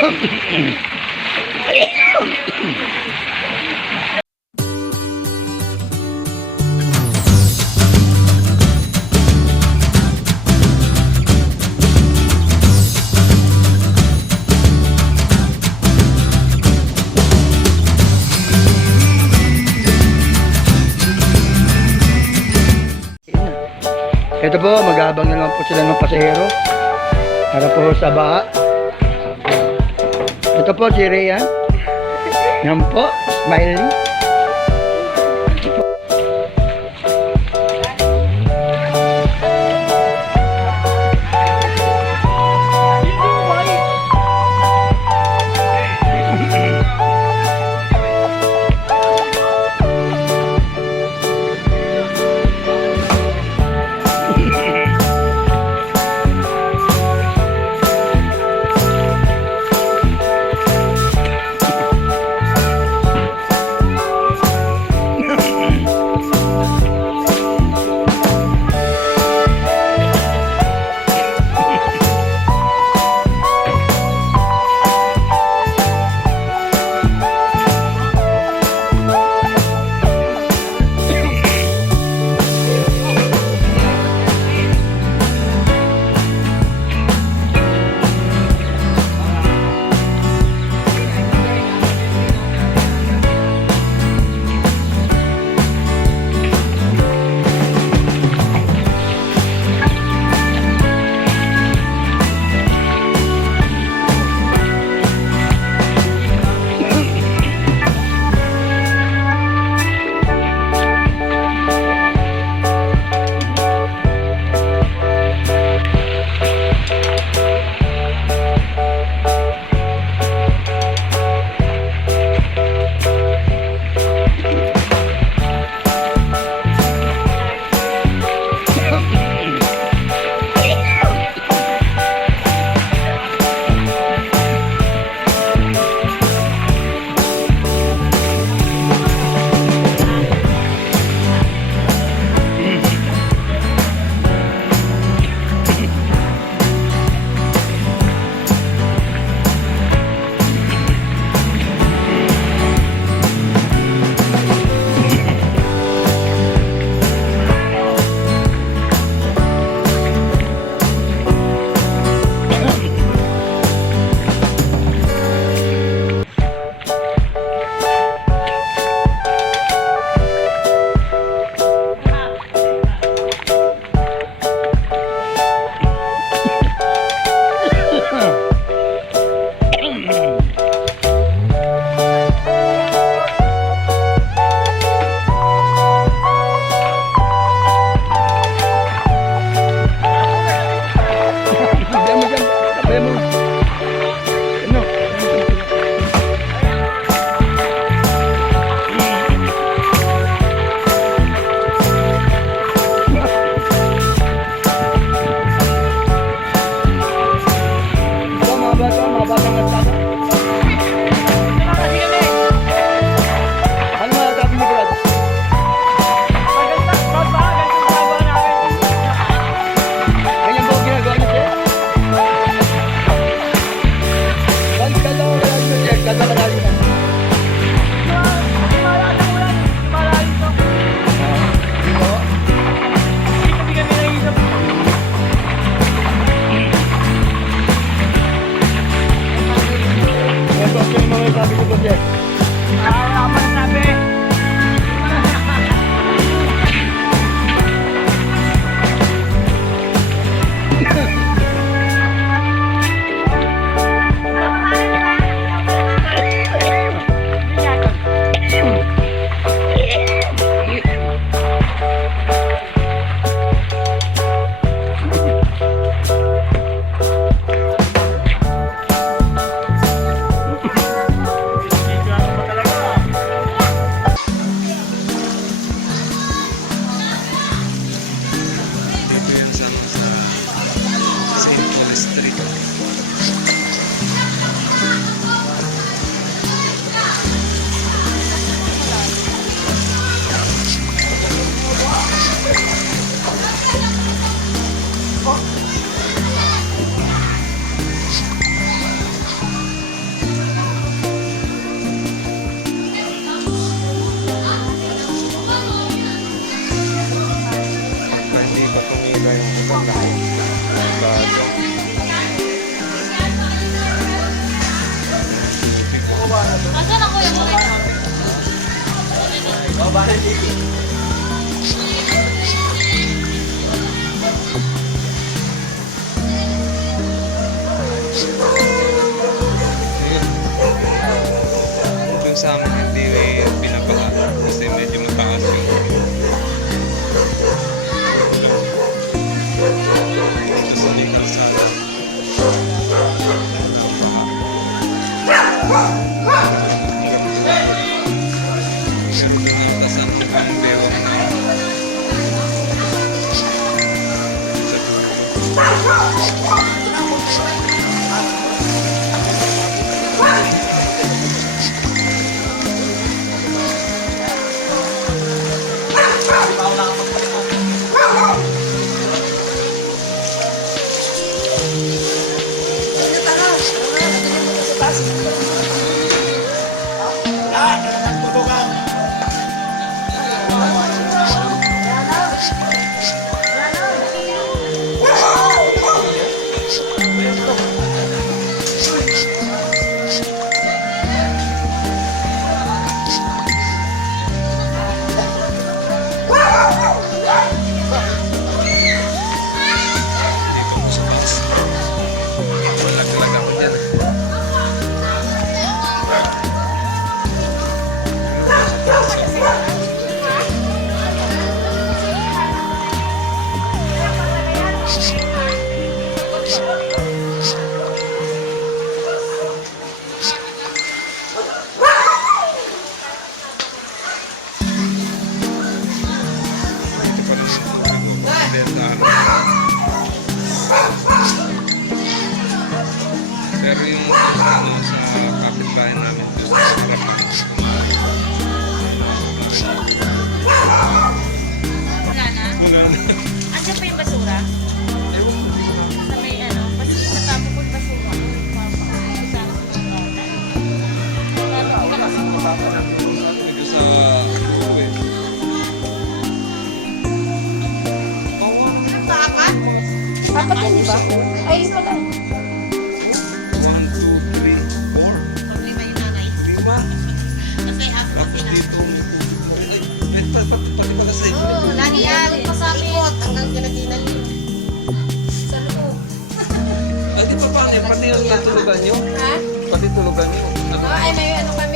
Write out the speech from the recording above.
Ito po, mag-aabang na lang po sila ng pasahero para po sa baha. Ito po si Rhea. Yan po, smiling. Malaglag ako dyan. Pero yung ano, sa kapitbahay namin doon sa harapan. Wala na? Andiyan pa yung basura? Sa may ano, kasi natamo ko yung basura. Dito sa uwi. Apat yun, di ba? Ay, pala. 1, 2, 3, 4. Lima yung nanay. 5. Kasi ako Tapos dito. Ay, pati pala sa ito. Oo, lagi yan. Pa sa amin. Hanggang ginaginan yun. Sa loob. Ay, di pa paano? Pati yung natulugan nyo? Ha? Pati tulugan nyo. Oo, ay may ano kami.